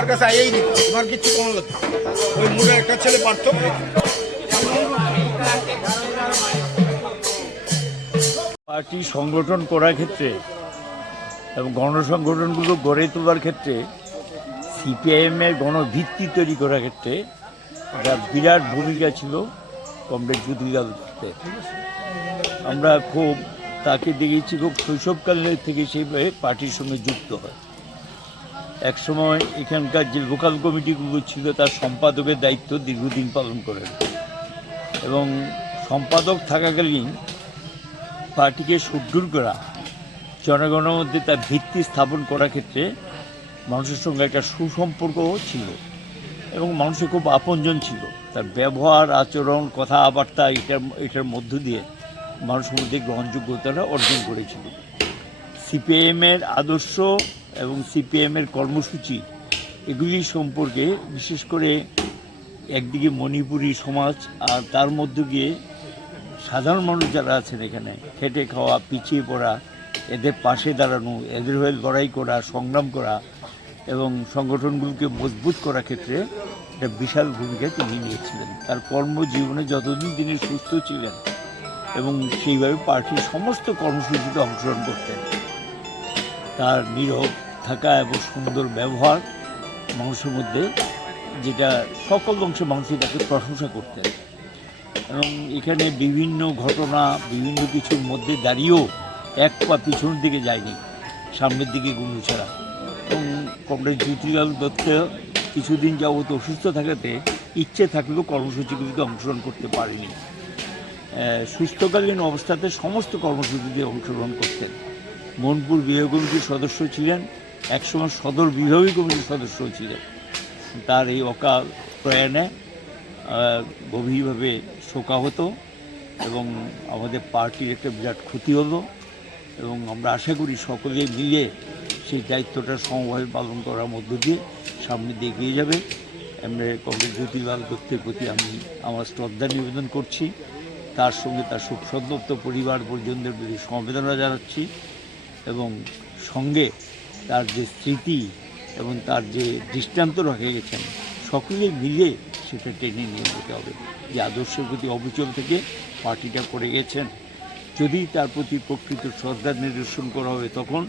আমার কাছে আইয়েই দিত, আমার কিছু কোনো লাগতো না। ওই মুড়ে একটা ছেলে পারত। পার্টি সংগঠন করার ক্ষেত্রে এবং গণসংগঠনগুলো গড়ে তোলার ক্ষেত্রে সিপিআইএমের গণভিত্তি তৈরি করার ক্ষেত্রে একটা বিরাট ভূমিকা ছিল কমরেড জ্যোতিলাল দত্তের। আমরা খুব তাকে দেখেছি খুব শৈশবকালের থেকে সেইভাবে পার্টির সঙ্গে যুক্ত হয়। একসময় এখানকার যে লোকাল কমিটিগুলো ছিল তার সম্পাদকের দায়িত্ব দীর্ঘদিন পালন করেন এবং সম্পাদক থাকাকালীন পার্টিকে সুদৃঢ় করা, জনগণের মধ্যে তার ভিত্তি স্থাপন করার ক্ষেত্রে মানুষের সঙ্গে একটা সুসম্পর্কও ছিল এবং মানুষের খুব আপনজন ছিল। তার ব্যবহার, আচরণ, কথাবার্তা এটার মধ্য দিয়ে মানুষের মধ্যে গ্রহণযোগ্যতাটা অর্জন করেছিল। সিপিআইএমের আদর্শ এবং সিপিআইএমের কর্মসূচি এগুলি সম্পর্কে বিশেষ করে একদিকে মণিপুরী সমাজ আর তার মধ্য দিয়ে সাধারণ মানুষ যারা আছেন এখানে খেটে খাওয়া, পিছিয়ে পড়া, এদের পাশে দাঁড়ানো, এদের হয়ে লড়াই করা, সংগ্রাম করা এবং সংগঠনগুলোকে মজবুত করার ক্ষেত্রে একটা বিশাল ভূমিকা তিনি নিয়েছিলেন। তার কর্মজীবনে যতদিন তিনি সুস্থ ছিলেন এবং সেইভাবে পার্টির সমস্ত কর্মসূচিতে অংশগ্রহণ করতেন। তার নীরব থাকা এবং সুন্দর ব্যবহার মানুষের মধ্যে, যেটা সকল অংশে মানুষই তাকে প্রশংসা করতেন এবং এখানে বিভিন্ন ঘটনা, বিভিন্ন কিছুর মধ্যে দাঁড়িয়েও এক পা পিছনের দিকে যায়নি, সামনের দিকে গুরু ছাড়া। এবং কমরেড জ্যোতিলাল দত্ত কিছুদিন যাবত অসুস্থ থাকাতে ইচ্ছে থাকলেও কর্মসূচিগুলিতে অংশগ্রহণ করতে পারেনি। সুস্থকালীন অবস্থাতে সমস্ত কর্মসূচিতে অংশগ্রহণ করতেন। মনপুর বিভাগ কমিটির সদস্য ছিলেন, একসময় সদর বিভাগীয় কমিটির সদস্য ছিলেন। তার এই অকাল প্রয়াণে গভীরভাবে শোকাহত এবং আমাদের পার্টির একটা বিরাট ক্ষতি হলো এবং আমরা আশা করি সকলে মিলে সেই দায়িত্বটা সমভাবে পালন করার মধ্য দিয়ে সামনে দিয়ে এগিয়ে যাবে। আমরা কমরেড জ্যোতিলাল দত্তের প্রতি আমি আমার শ্রদ্ধা নিবেদন করছি, তার সঙ্গে তার শোকসন্তপ্ত পরিবার পরিজনদের প্রতি সমবেদনা জানাচ্ছি এবং সঙ্গে তার যে স্মৃতি এবং তার যে দৃষ্টান্ত রেখে গেছেন সকলে মিলে সেটা টেনে নিয়ে যেতে হবে। যে আদর্শের প্রতি অবিচল থেকে পার্টিটা করে গেছেন, যদি তার প্রতি প্রকৃত শ্রদ্ধা নিদর্শন করা হবে তখন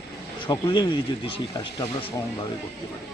সকলে মিলে যদি সেই কাজটা আমরা সমানভাবে করতে পারি।